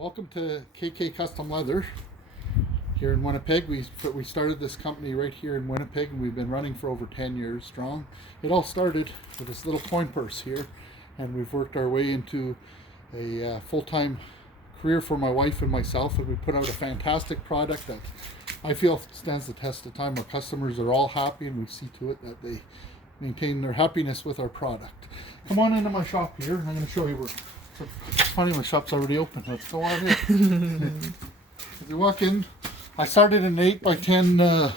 Welcome to KK Custom Leather here in Winnipeg. We started this company right here in Winnipeg, and we've been running for over 10 years strong. It all started with this little coin purse here, and we've worked our way into a full-time career for my wife and myself, and we put out a fantastic product that I feel stands the test of time. Our customers are all happy, and we see to it that they maintain their happiness with our product. Come on into my shop here. I'm going to show you where. It's funny, my shop's already open. Let's go on in. As you walk in, I started an 8x10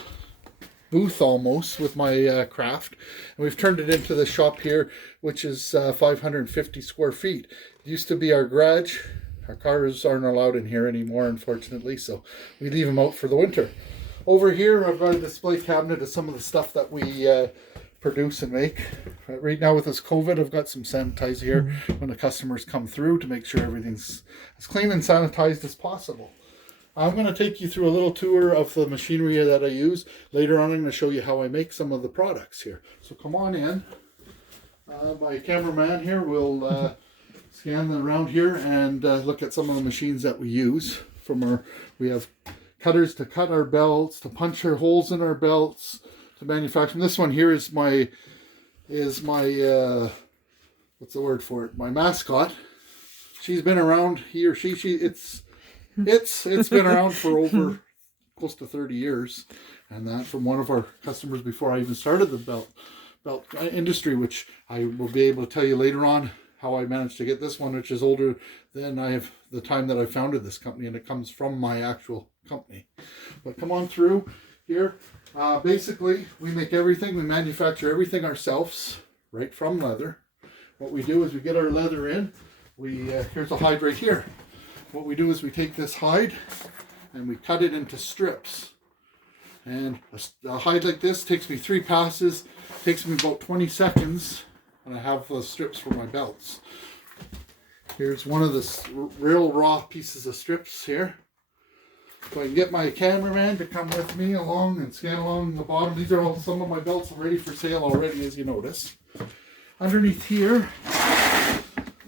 booth almost with my craft, and we've turned it into the shop here, which is 550 square feet. It used to be our garage. Our cars aren't allowed in here anymore, unfortunately, so we leave them out for the winter. Over here, I've got a display cabinet of some of the stuff that we produce and make. Right now with this COVID, I've got some sanitizer here when the customers come through to make sure everything's as clean and sanitized as possible. I'm going to take you through a little tour of the machinery that I use. Later on, I'm going to show you how I make some of the products here. So come on in. My cameraman here will scan around here and look at some of the machines that we use. We have cutters to cut our belts, to punch our holes in our belts, to manufacture. This one here is my what's the word for it? My mascot. She's been around. It's been around for over close to 30 years, and that from one of our customers before I even started the belt industry, which I will be able to tell you later on how I managed to get this one, which is older than I have the time that I founded this company, and it comes from my actual company. But come on through here. Basically, we make everything. We manufacture everything ourselves, right from leather. What we do is we get our leather in. Here's a hide right here. What we do is we take this hide and we cut it into strips. And a hide like this takes me 3 passes, takes me about 20 seconds, and I have the strips for my belts. Here's one of the real raw pieces of strips here. So I can get my cameraman to come with me along and scan along the bottom. These are all some of my belts ready for sale already, as you notice. Underneath here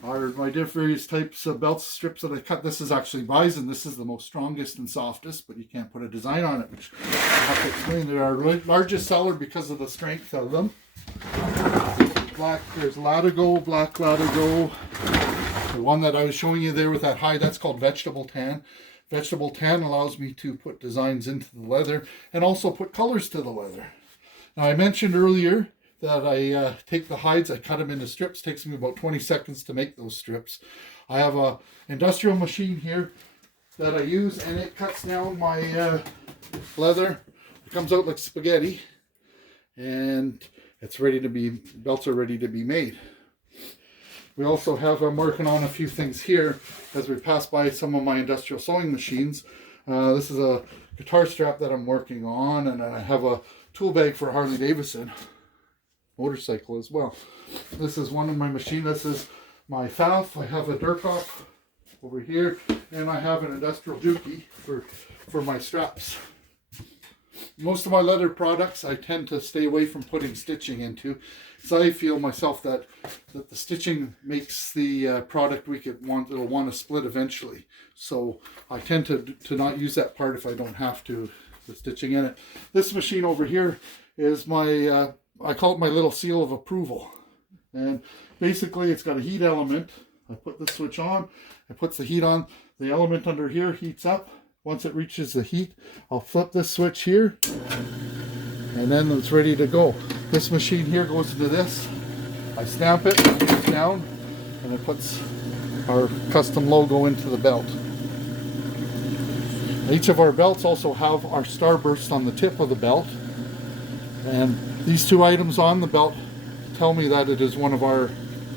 are my various types of belt strips that I cut. This is actually bison. This is the most strongest and softest, but you can't put a design on it, which I have to explain. They're our largest seller because of the strength of them. There's Latigo, black Latigo. The one that I was showing you there with that hide, that's called vegetable tan. Vegetable tan allows me to put designs into the leather and also put colors to the leather. Now, I mentioned earlier that I take the hides, I cut them into strips. It takes me about 20 seconds to make those strips. I have a industrial machine here that I use, and it cuts down my leather. It comes out like spaghetti, and it's ready to be, belts are ready to be made. We also have, I'm working on a few things here as we pass by some of my industrial sewing machines. This is a guitar strap that I'm working on, and I have a tool bag for Harley Davidson motorcycle as well. This is one of my machines. This is my Pfaff. I have a Durkoff over here, and I have an industrial Dookie for my straps. Most of my leather products I tend to stay away from putting stitching into, so I feel myself that the stitching makes the product it'll want to split eventually. So I tend to not use that part if I don't have to, the stitching in it. This machine over here is my I call it my little seal of approval, and basically it's got a heat element. I put the switch on, it puts the heat on, the element under here heats up. Once it reaches the heat, I'll flip this switch here, and then it's ready to go. This machine here goes into this. I stamp it down, and it puts our custom logo into the belt. Each of our belts also have our starburst on the tip of the belt, and these 2 items on the belt tell me that it is one of our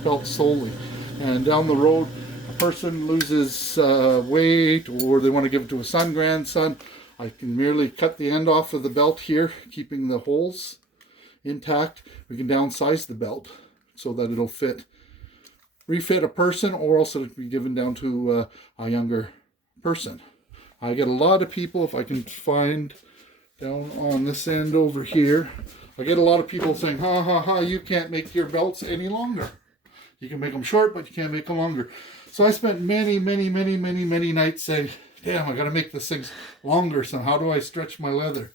belts solely. And down the road, person loses weight, or they want to give it to a son, grandson, I can merely cut the end off of the belt here, keeping the holes intact. We can downsize the belt so that it'll refit a person, or else it'll be given down to a younger person. I get a lot of people, if I can find down on this end over here, I get a lot of people saying, ha ha ha, you can't make your belts any longer. You can make them short, but you can't make them longer. So I spent many nights saying, damn, I got to make this thing longer. So how do I stretch my leather?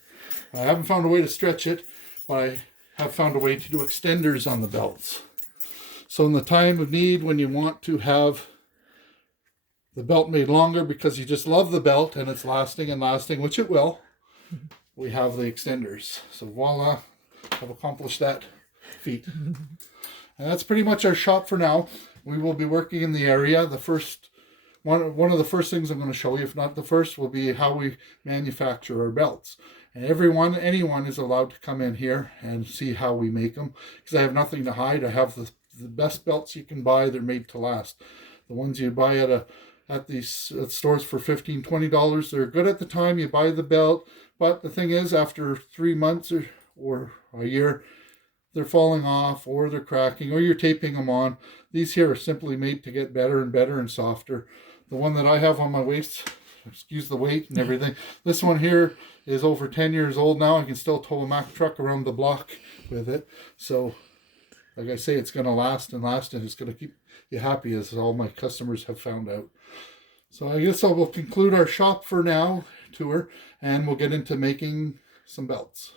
I haven't found a way to stretch it, but I have found a way to do extenders on the belts. So in the time of need, when you want to have the belt made longer because you just love the belt and it's lasting and lasting, which it will, we have the extenders. So voila, I've accomplished that feat. And that's pretty much our shop for now. We will be working in the area. The first one of the first things I'm going to show you, if not the first, will be how we manufacture our belts. And anyone is allowed to come in here and see how we make them, because I have nothing to hide. I have the best belts you can buy. They're made to last. The ones you buy at these stores for $15-20, they're good at the time you buy the belt, but the thing is, after 3 months or a year, they're falling off, or they're cracking, or you're taping them on. These here are simply made to get better and better and softer. The one that I have on my waist, excuse the weight and everything, this one here is over 10 years old now. I can still tow a Mack truck around the block with it. So like I say, it's going to last and last, and it's going to keep you happy, as all my customers have found out. So I guess I will conclude our shop for now tour, and we'll get into making some belts.